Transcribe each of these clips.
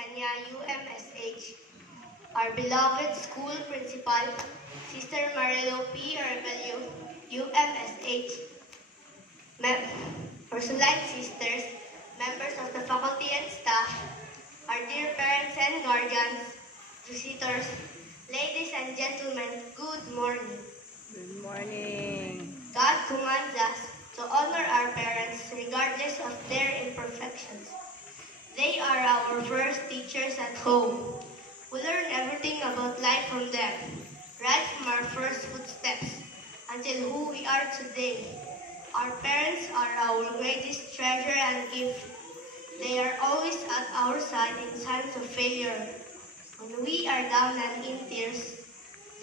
Chania, UMSH, our beloved school principal, Sister Marilo P. Argalio, UMSH, Ursuline sisters, members of the faculty and staff, our dear parents and guardians, visitors, ladies and gentlemen, good morning. Good morning. God commands us to honor our parents regardless of their imperfections. They are our first teachers at home. We learn everything about life from them, right from our first footsteps until who we are today. Our parents are our greatest treasure and gift. They are always at our side in times of failure. When we are down and in tears,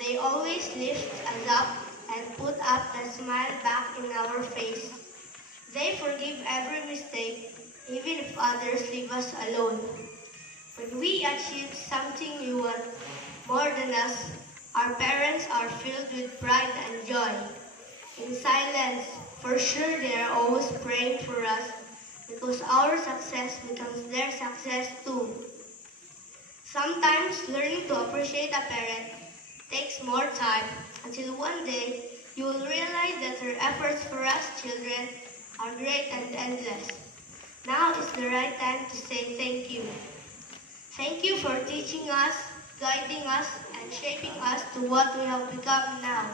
they always lift us up and put up the smile back in our face. They forgive every mistake, even if others leave us alone. When we achieve something we want more than us, our parents are filled with pride and joy. In silence, for sure they are always praying for us because our success becomes their success too. Sometimes learning to appreciate a parent takes more time until one day you will realize that their efforts for us children are great and endless. Now is the right time to say thank you. Thank you for teaching us, guiding us, and shaping us to what we have become now.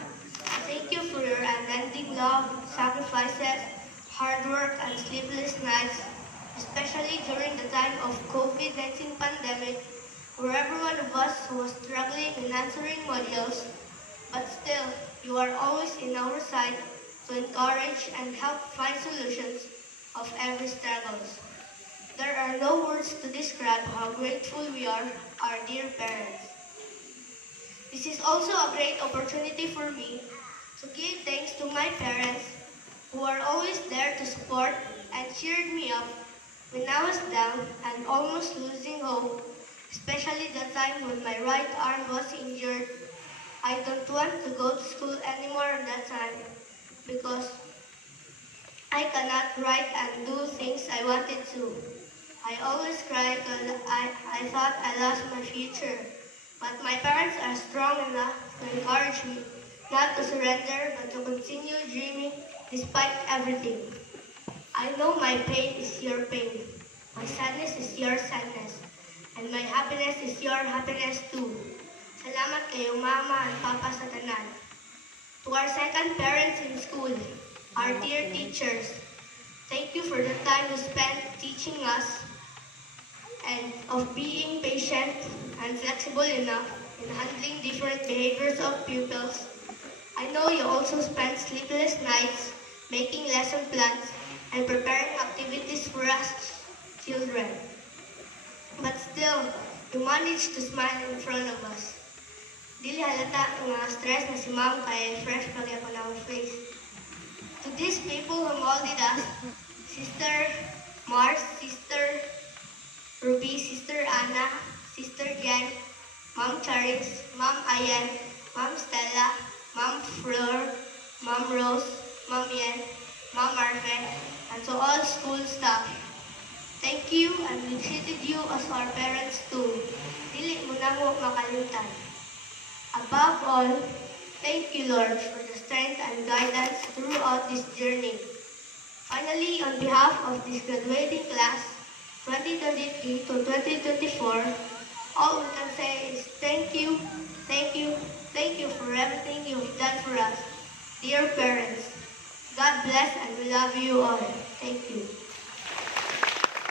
Thank you for your unending love, sacrifices, hard work, and sleepless nights, especially during the time of COVID-19 pandemic, where every one of us was struggling in answering modules, but still, you are always in our side to encourage and help find solutions of every struggles. There are no words to describe how grateful we are, our dear parents. This is also a great opportunity for me to give thanks to my parents who are always there to support and cheered me up when I was down and almost losing hope, especially the time when my right arm was injured. I don't want to go to school anymore at that time because I cannot write and do things I wanted to. I always cried because I thought I lost my future. But my parents are strong enough to encourage me not to surrender but to continue dreaming despite everything. I know my pain is your pain, my sadness is your sadness, and my happiness is your happiness too. Salamat kayo Mama and Papa sa tanan. To our second parents in school, our dear teachers, thank you for the time you spent teaching us and of being patient and flexible enough in handling different behaviors of pupils. I know you also spent sleepless nights making lesson plans and preparing activities for us children. But still, you managed to smile in front of us. Dili halata nga stress na si Ma'am kay fresh pagyapon ang face. To these people who molded us, Sister Mars, Sister Ruby, Sister Anna, Sister Jen, Ma'am Charis, Ma'am Ayan, Ma'am Stella, Ma'am Fleur, Ma'am Rose, Ma'am Yen, Ma'am Marvin, and to all school staff. Thank you, and we treated you as our parents too. Dili mo na mo makalimutan. Above all, thank you Lord for the strength and guidance throughout this journey. Finally, on behalf of this graduating class, 2023 to 2024, all we can say is thank you, thank you, thank you for everything you've done for us. Dear parents, God bless and we love you all. Thank you.